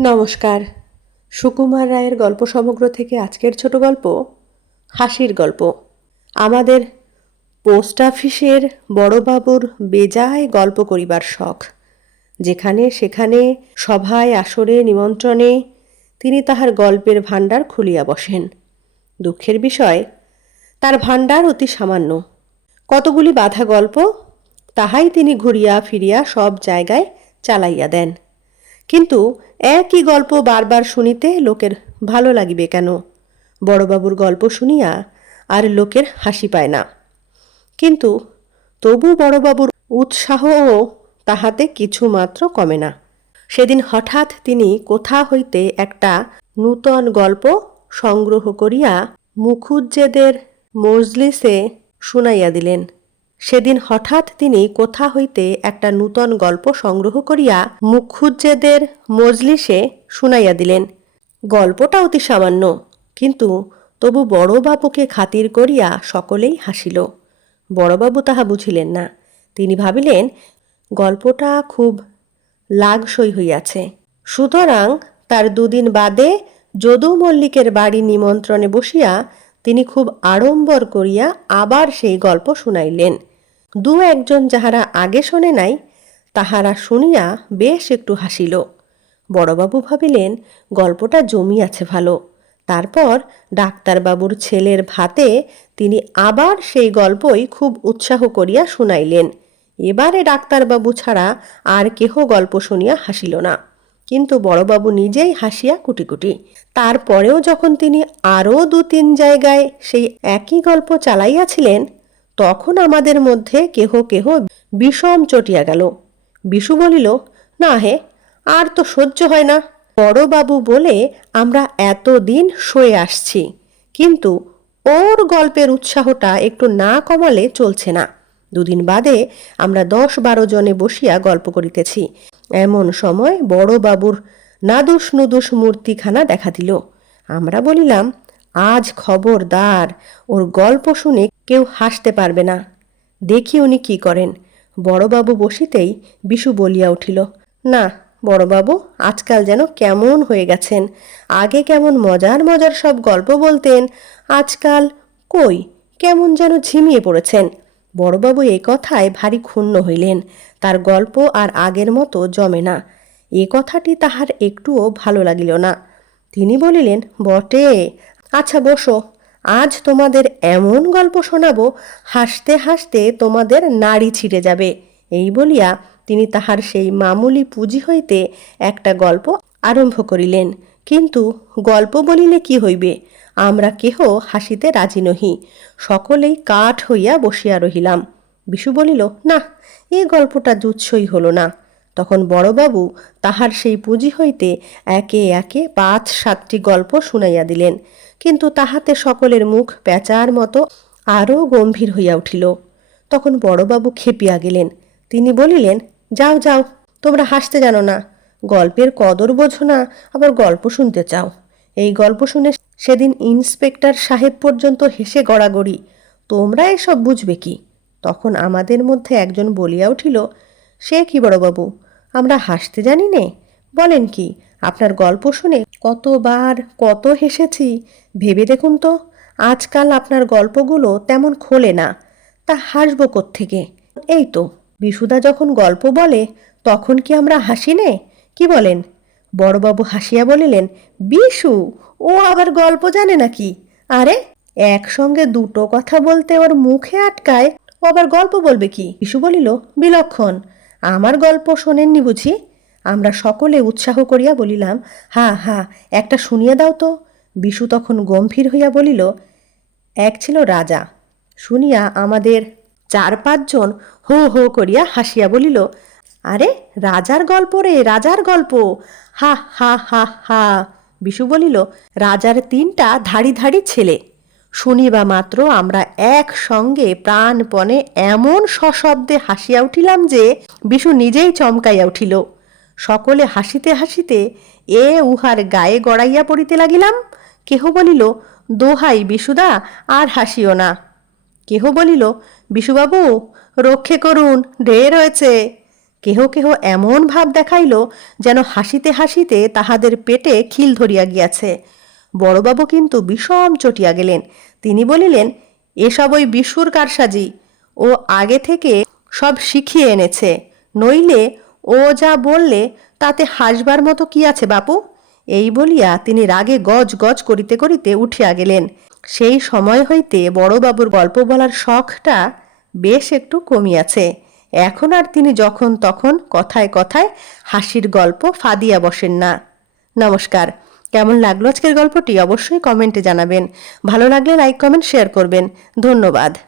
নমস্কার। সুকুমার রায়ের গল্প সমগ্র থেকে আজকের ছোট গল্প, হাসির গল্প। আমাদের পোস্ট অফিসের বড়বাবুর বেজায় গল্প করিবার শখ। যেখানে সেখানে, সভায়, আসরে, নিমন্ত্রণে তিনি তাহার গল্পের ভাণ্ডার খুলিয়া বসেন। দুঃখের বিষয়, তার ভাণ্ডার অতি সামান্য। কতগুলি বাধা গল্প, তাহাই তিনি ঘুরিয়া ফিরিয়া সব জায়গায় চালাইয়া দেন। কিন্তু একই গল্প বারবার শুনিতে লোকের ভালো লাগিবে কেন? বড়বাবুর গল্প শুনিয়া আর লোকের হাসি পায় না। কিন্তু তবু বড়বাবুর উৎসাহও তাহাতে কিছুমাত্র কমে না। সেদিন হঠাৎ তিনি কোথা হইতে একটা নূতন গল্প সংগ্রহ করিয়া মুখুজ্জেদের মজলিসে শুনাইয়া দিলেন। সেদিন হঠাৎ তিনি কোথা হইতে একটা নূতন গল্প সংগ্রহ করিয়া মুখুজ্জেদের মজলিসে শুনাইয়া দিলেন। গল্পটা অতি সামান্য, কিন্তু তবু বড়বাবুকে খাতির করিয়া সকলেই হাসিল। বড়বাবু তাহা বুঝিলেন না। তিনি ভাবিলেন, গল্পটা খুব লাগসই হইয়াছে। সুতরাং তার দুদিন বাদে যদু মল্লিকের বাড়ি নিমন্ত্রণে বসিয়া তিনি খুব আড়ম্বর করিয়া আবার সেই গল্প শুনাইলেন। দু একজন যাহারা আগে শোনে নাই, তাহারা শুনিয়া বেশ একটু হাসিল। বড়বাবু ভাবিলেন, গল্পটা জমিয়াছে ভালো। তারপর ডাক্তারবাবুর ছেলের ভাতে তিনি আবার সেই গল্পই খুব উৎসাহ করিয়া শুনাইলেন। এবারে ডাক্তারবাবু ছাড়া আর কেহ গল্প শুনিয়া হাসিল না। কিন্তু বড়বাবু নিজেই হাসিয়া কুটি কুটি তারপরেও যখন তিনি আরও দু তিন জায়গায় সেই একই গল্প চালাইয়াছিলেন, তখন আমাদের মধ্যে কেহ কেহ বিষম চটিয়া গেল। বিশু বলিল, না হে, আর তো সহ্য হয় না। বড়বাবু বলে আমরা এতদিন সয়ে আসছি, কিন্তু ওর গল্পের উৎসাহটা একটু না কমালে চলছে না। দুদিন বাদে আমরা দশ বারো জনে বসিয়া গল্প করিতেছি। এমন সময় বড়বাবুর নাদুস নুদুস মূর্তিখানা দেখা দিল। আমরা বলিলাম, আজ খবরদার, ওর গল্প শুনে কেউ হাসতে পারবে না। দেখি উনি কি করেন। বড়বাবু বসিতেই বিশু বলিয়া উঠিল, না বড়বাবু আজকাল যেন কেমন হয়ে গেছেন। আগে কেমন মজার মজার সব গল্প বলতেন, আজকাল কই, কেমন যেন ঝিমিয়ে পড়েছেন। বড়বাবু এই কথায় ভারী ক্ষুণ্ণ হইলেন। তার গল্প আর আগের মতো জমে না। এ কথাটি তাহার একটুও ভালো লাগিল না। তিনি বলিলেন, বটে। আচ্ছা বসো। আজ তোমাদের এমন গল্প শোনাবো, হাসতে হাসতে তোমাদের নাড়ি ছিঁড়ে যাবে। এই বলিয়া তিনি তাহার সেই মামুলি পুঁজি হইতে একটা গল্প আরম্ভ করিলেন। কিন্তু গল্প বলিলে কি হইবে? আমরা কেহ হাসিতে রাজি নহি। সকলেই কাঠ হইয়া বসিয়া রহিলাম। বিশু বলিল না এ গল্পটা জুৎসই হলো না। তখন বড়বাবু তাহার সেই পুঁজি হইতে একে একে পাঁচ সাতটি গল্প শুনাইয়া দিলেন। কিন্তু তাহাতে সকলের মুখ পেঁচার মতো আরও গম্ভীর হইয়া উঠিল। তখন বড়বাবু খেপিয়া গেলেন। তিনি বলিলেন, যাও যাও, তোমরা হাসতে জানো না। গল্পের কদর বোঝো না, আবার গল্প শুনতে চাও। এই গল্প শুনে সেদিন ইন্সপেক্টর সাহেব পর্যন্ত হেসে গড়াগড়ি, তোমরা এসব বুঝবে কি? তখন আমাদের মধ্যে একজন বলিয়া উঠিল, সে কি বড়বাবু, আমরা হাসতে জানি নে। বলেন কি, আপনার গল্প শুনে কতবার কত হেসেছি, ভেবে দেখুন তো। আজকাল আপনার গল্পগুলো তেমন খোলে না। তা হাসব থেকে এই তো, বিশুদা যখন গল্প বলে, তখন কি আমরা হাসি নে? কি বলেন? বড়বাবু হাসিয়া বলিলেন, বিশু, ও আবার গল্প জানে নাকি? আরে, একসঙ্গে দুটো কথা বলতে ওর মুখে আটকায়, ও আবার গল্প বলবে কি? বিশু বলিল, বিলক্ষণ, আমার গল্প শোনেননি বুঝি? আমরা সকলে উৎসাহ করিয়া বলিলাম, হা হা, একটা শুনিয়ে দাও তো। বিশু তখন গম্ভীর হইয়া বলিল, এক ছিল রাজা, শুনিয়া আমাদের চার পাঁচজন হো হো করিয়া হাসিয়া বলিল আরে, রাজার গল্প রে, রাজার গল্প। হা হা হা হা। বিশু বলিল, রাজার তিনটা ধাড়ি ধাড়ি ছেলে। শুনিবা মাত্র আমরা একসঙ্গে প্রাণপণে এমন সশব্দে হাসিয়া উঠিলাম যে বিশু নিজেই চমকাইয়া উঠিল। সকলে হাসিতে হাসিতে এ উহার গায়ে গড়াইয়া পড়িতে লাগিলাম। কেহ বলিল, দোহাই বিশুদা, আর হাসিও না। কেহ বলিল, বিশুবাবু, রক্ষে করুন, ঢের হয়েছে। কেহ কেহ এমন ভাব দেখাইল যেন হাসিতে হাসিতে তাহাদের পেটে খিল ধরিয়া গিয়াছে। বড়বাবু কিন্তু বিষম চটিয়া গেলেন। তিনি বলিলেন, এসব ওই বিশুর কারসাজি। ও আগে থেকে সব শিখিয়ে এনেছে। নইলে ও যা বললে তাতে হাসবার মতো কি আছে বাপু? এই বলিয়া তিনি রাগে গজ গজ করিতে করিতে উঠিয়া গেলেন। সেই সময় হইতে বড়বাবুর গল্প বলার শখটা বেশ একটু কমিয়াছে। এখন আর তিনি যখন তখন কথায় কথায় হাসির গল্প ফাদিয়া বসেন না। নমস্কার। কেমন লাগল আজকের গল্পটি অবশ্যই কমেন্টে জানাবেন। ভালো লাগলে লাইক, কমেন্ট, শেয়ার করবেন। ধন্যবাদ।